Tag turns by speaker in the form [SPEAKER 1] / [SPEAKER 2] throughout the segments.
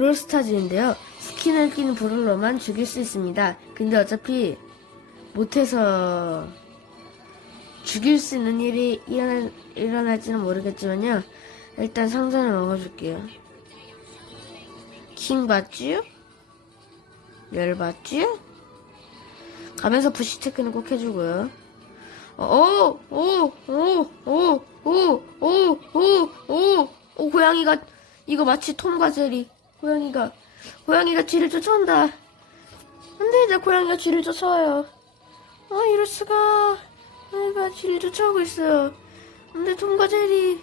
[SPEAKER 1] 브롤스타즈인데요. 스킨을 낀 브롤러만 죽일 수 있습니다. 근데 어차피 못해서 죽일 수 있는 일이 일어날, 일어날지는 모르겠지만요. 일단 상자를 먹어줄게요. 킹 봤지요? 열 봤지요? 가면서 부시 체크는 꼭 해주고요. 어, 오, 오, 오, 오, 오, 오, 오, 오, 오, 고양이가, 이거 마치 톰과 제리. 고양이가, 고양이가 쥐를 쫓아온다. 안 돼, 내 고양이가 쥐를 쫓아와요. 아, 이럴 수가. 고양이가 쥐를 쫓아오고 있어요. 안 돼, 톰과 제리.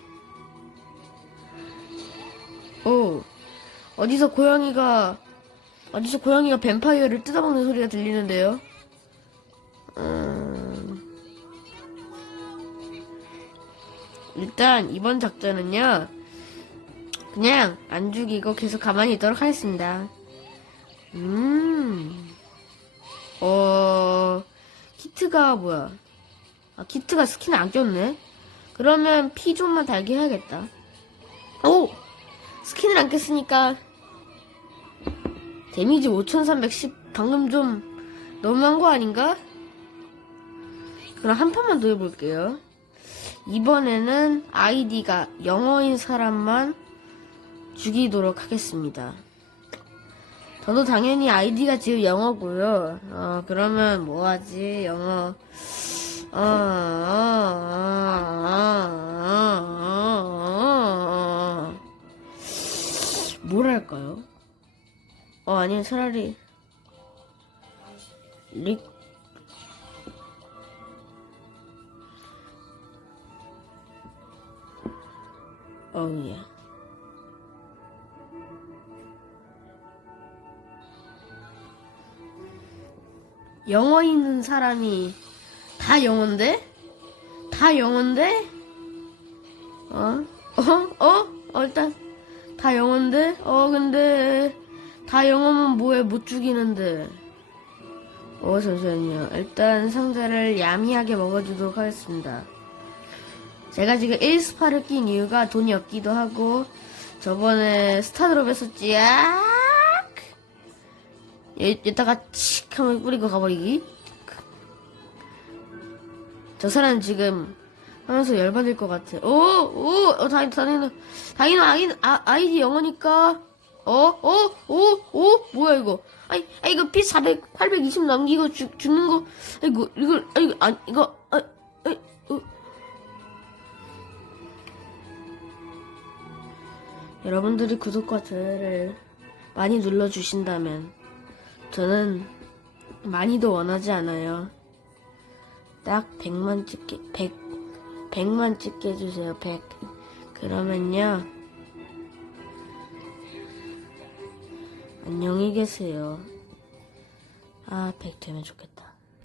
[SPEAKER 1] 오, 어디서 고양이가, 어디서 고양이가 뱀파이어를 뜯어먹는 소리가 들리는데요? 음, 일단 이번 작전은요 그냥 안 죽이고 계속 가만히 있도록 하겠습니다 음, 어, 키트가 뭐야? 아, 키트가 스킨을 안 꼈네? 그러면 피 좀만 달게 해야겠다. 오! 스킨을 안 꼈으니까, 데미지 5310, 방금 좀 너무한 거 아닌가? 그럼 한 판만 더 해볼게요. 이번에는 아이디가 영어인 사람만 죽이도록 하겠습니다. 저도 당연히 아이디가 지금 영어고요. 어, 그러면 뭐 하지? 영어. 어, 어, 어, 어, 어, 어, 어. 뭘 할까요? 어, 아니면 차라리 릭 어우야. 영어 있는 사람이 다 영어인데? 다 영어인데? 어? 어? 어? 어, 일단 다 영어인데? 어 근데 다 영어면 뭐해 못 죽이는데 어 잠시만요 일단 상자를 야미하게 먹어주도록 하겠습니다 제가 지금 1스파를 낀 이유가 돈이 없기도 하고 저번에 스타드롭 했었지 악! 얘, 얘다가 칙 하면 뿌리고 가버리기 저 사람 지금 하면서 열받을 것 같아 오! 오! 어, 다행, 다행이다 다행이다 아이, 아, 아이디 영어니까 어? 어? 오? 오? 뭐야 이거 아이, 아 이거 피 400, 820 남기고 죽, 죽는 거 아이고 이걸 아이고 아 이거 아, 아, 어. 여러분들이 구독과 좋아요를 많이 눌러주신다면 저는 많이도 원하지 않아요. 딱 100만 찍게 100 100만 찍게 해주세요. 100 그러면요 안녕히 계세요. 아 100 되면 좋겠다.